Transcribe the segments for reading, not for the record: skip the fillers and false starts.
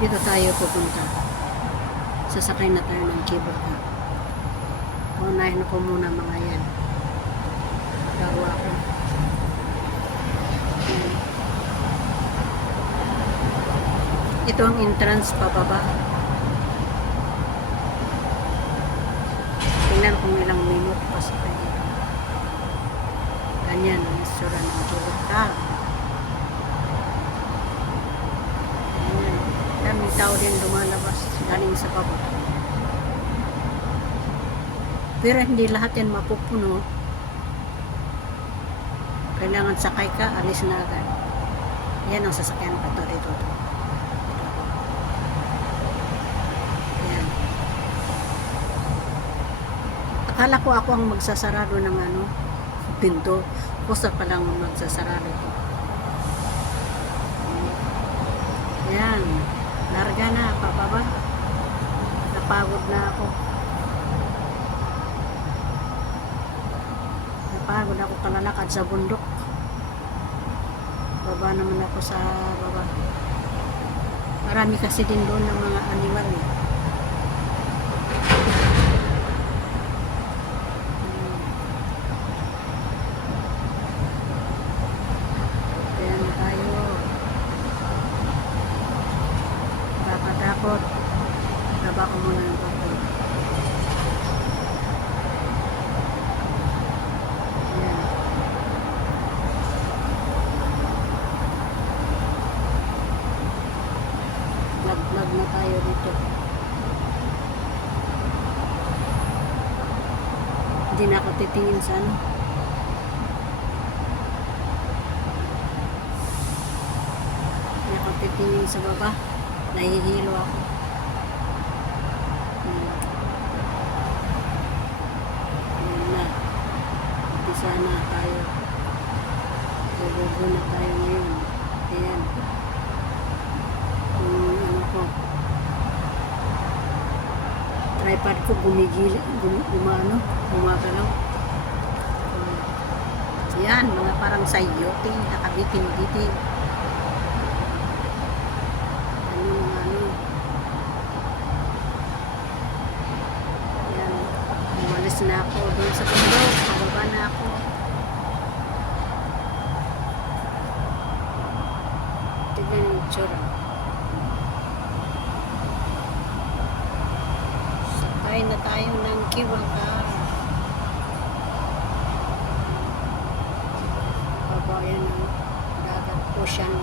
Dito tayo pupunta. Sasakay na tayo ng cable car. Unahin ko muna mga yan. Bago ako. Ito ang entrance pababa. Tingnan kung ilang minute pa sa kanya. Ganyan ang isura ng cable car. Daming tao din lumalabas galing sa baba. Pero hindi lahat yan mapupuno. Kailangan sakay ka, alis na agad. Yan ang sasakyan pa to rito. Yan. Akala ko ako ang magsasarado ng pinto. Kusa pa lang magsasarado ito. Yan. Larga na, pababa. Napagod na ako. Napagod ako kalalakad sa bundok. Baba naman ako sa baba. Marami kasi din doon ng mga animal eh. Kaya na tayo. Takot. Naba ko muna ng bukol. Ayan. Vlog na tayo dito. Hindi na ako titingin sa Hindi ako titingin sa baba. Nahihilo ako. Ayan na. Umpisa na tayo. Bububo na tayo ngayon. Ayan. Ko. Tripod ko gumagalaw. Ayan, mga parang sayote, nakabitin-bitin. Umalis na ako doon sa bundok. Pababa na ako. Tignan yung itsura. Sakay na tayo ng cable car. Babayan ng dagat. Ocean.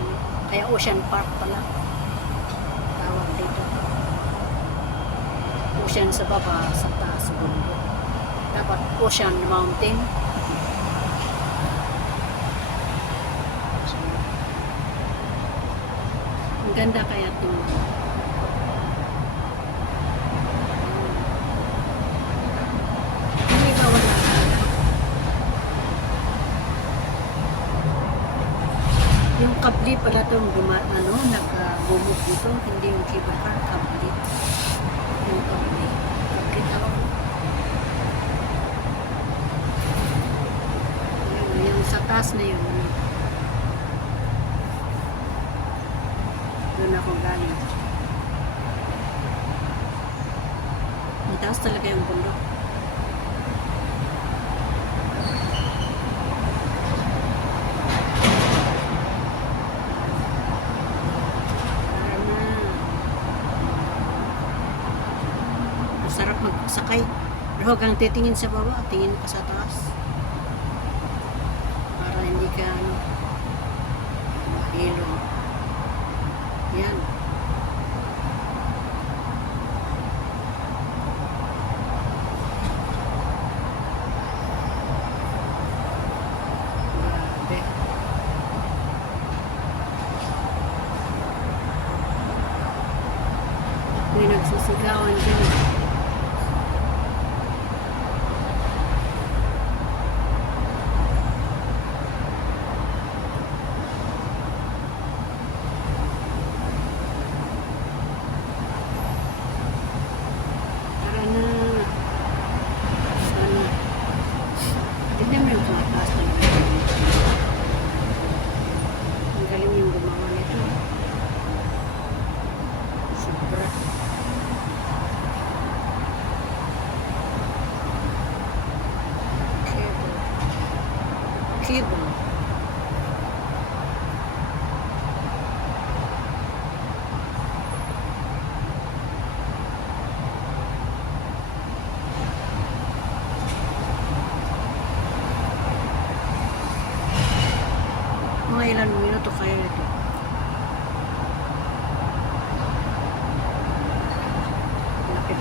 Kaya Ocean Park pala. Tawag dito. Ocean sa baba, sa taas bundok. Dapat Ocean Mountain. Ang ganda kaya itong hindi ba wala. Yung kabli pala itong nag-bumog dito. Hindi yung cable car, kabli. Yung kabli. Kabli tawag. Yung sa taas na yun. Doon ako galing. Mataas talaga yung bundok. Masarap magsakay. Pero huwag kang titingin sa baba, tingin ka sa taas. Para hindi ka mahilo. Yan. Grabe. May nagsisigawan din.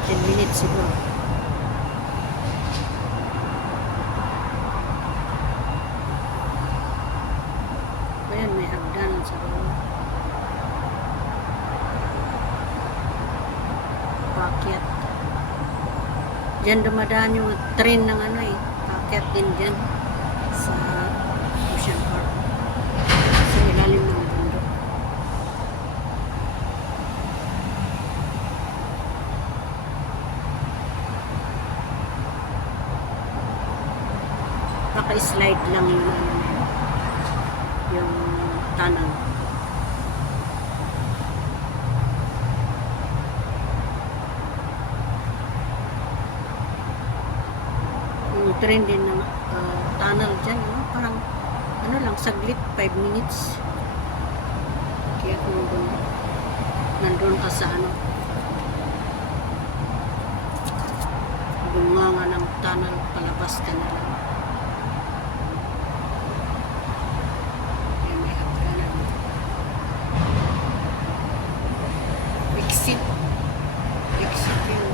10 minutes siguro. Ayan, may hagdanan sa loob. Paakyat. Diyan dumadaan yung train ng ano eh. Paakyat din dyan sa Ocean Park. Sa ilalim ng bundok. Naka-slide lang yung ano na yun. Yung tunnel. Yung train din ng tunnel dyan, no? Parang ano lang, saglit, 5 minutes. Kaya kung nandun ka sa ano, bunga nga ng tunnel, palabas ka na lang. Ayan, may hagdanan. Exit. Exit yun.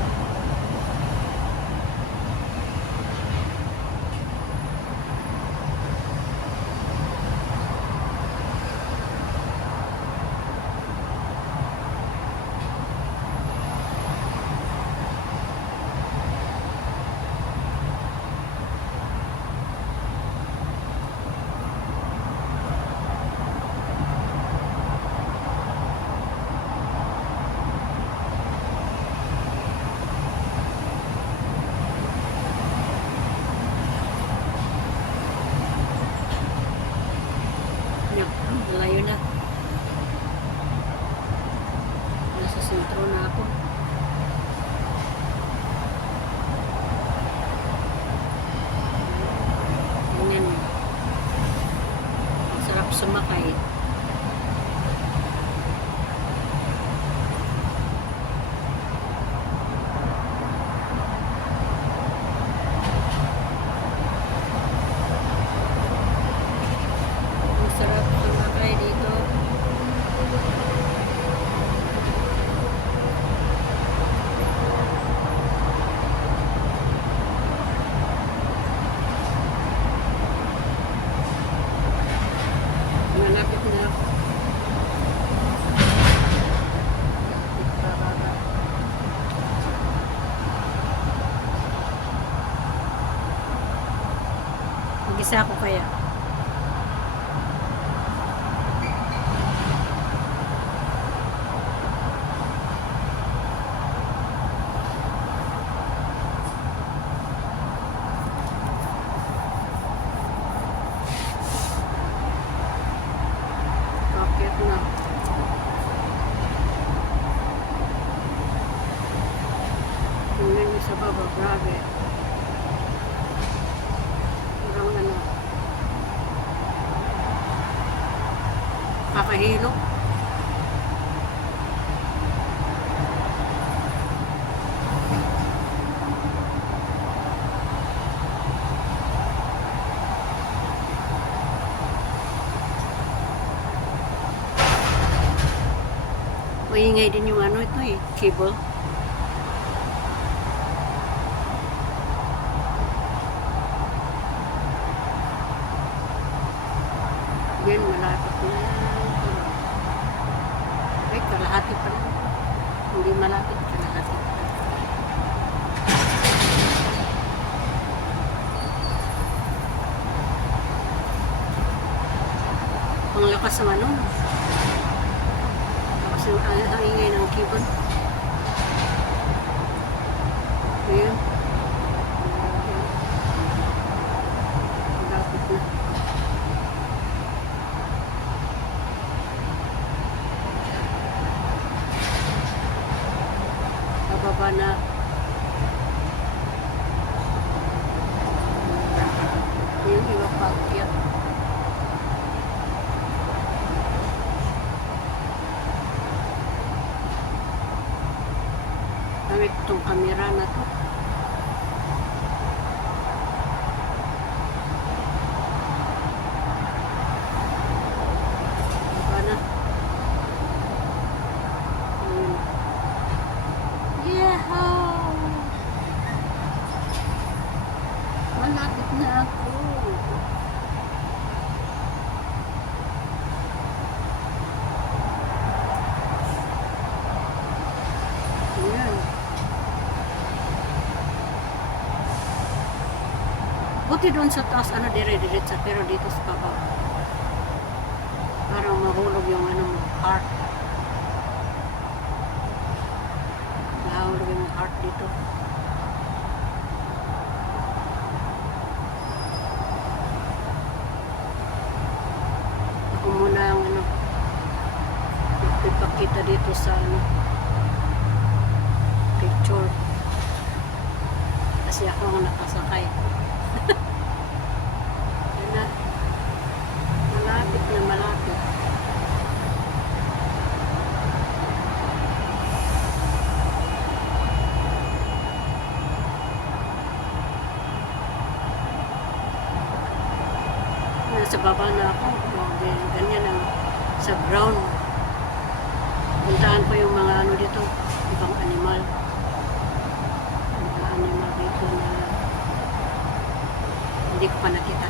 Malayo na. Nasa sentro na ako. Ganyan. Sarap sumakay. Ang sarap sumakay dito. Malapit na ako. Bababa. Mag-isa ako kaya. Bakit na? Tingnan niyo sa baba, grabe. Parang ano, kakahilo. Maingay din yung ano ito eh, cable. Yan, malapit na. Ay, kalahati pa lang. Hindi malapit, kalahati pa lang. Ang lakas ng ano. Lakas ng ingay ng cable. Ayan. Malapit na. Bababa na. Yung iba paakyat. Gamit itong camera na to. Baba na. Yahoo! Buti doon sa taas, ano, dire-diretsa, pero dito sa baba, parang mahulog yung ano mo, heart. Mahulog yung heart dito. Ako muna ang ano, ipakita dito sa ano, picture. Kasi ako ang nakasakay. Yan na. Malapit na malapit. Nasa baba na ako. Ganyan ang sa ground. Puntahan ko yung mga ano dito, ibang animal. Mga animal dito na hindi ko pa nakita.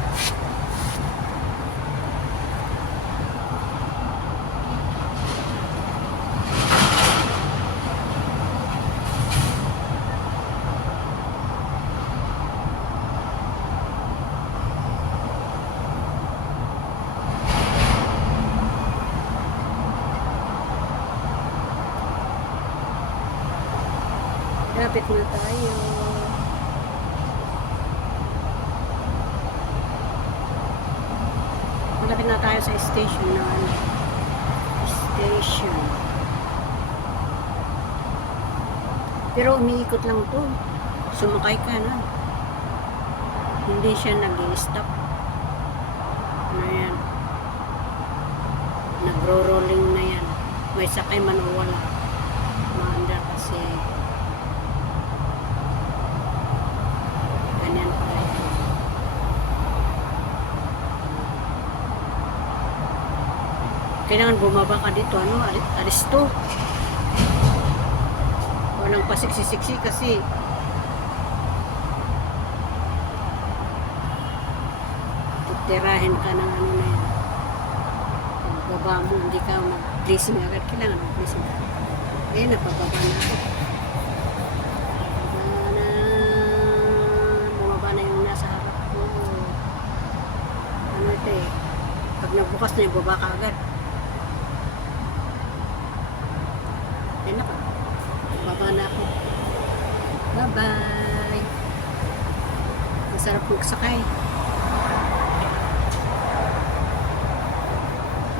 Lapit na tayo. Malapit na tayo sa station na ano. Station. Pero umiikot lang to. Sumakay ka na. Hindi siya nag-i-stop. Ano yan? Nagro-rolling na yan. May sakay man o wala. Maanda kasi ganyan pala yan. Kailangan bumaba ka dito. Ano? Aristo. Walang pasiksi-siksi kasi titirahin ka ng ano na yan. Baba mo, hindi ka mag-blessing agad. Kailangan mag-blessing ka. Eh, napababa na ako. Bumaba na yung nasa harap ko. Ano ito eh. Pag nagbukas na yung baba ka agad. Eh, naka. Baba na ako. Bye-bye. Masarap magsakay.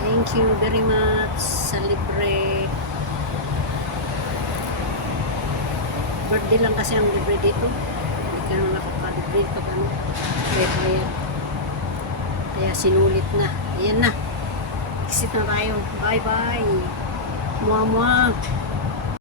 Thank you very much sa libre. Birthday lang kasi ang libre dito. Hindi ka naman nakapalibre pag ano. Kaya sinulit na. Ayan na. Exit na tayo. Bye bye. Mua mua.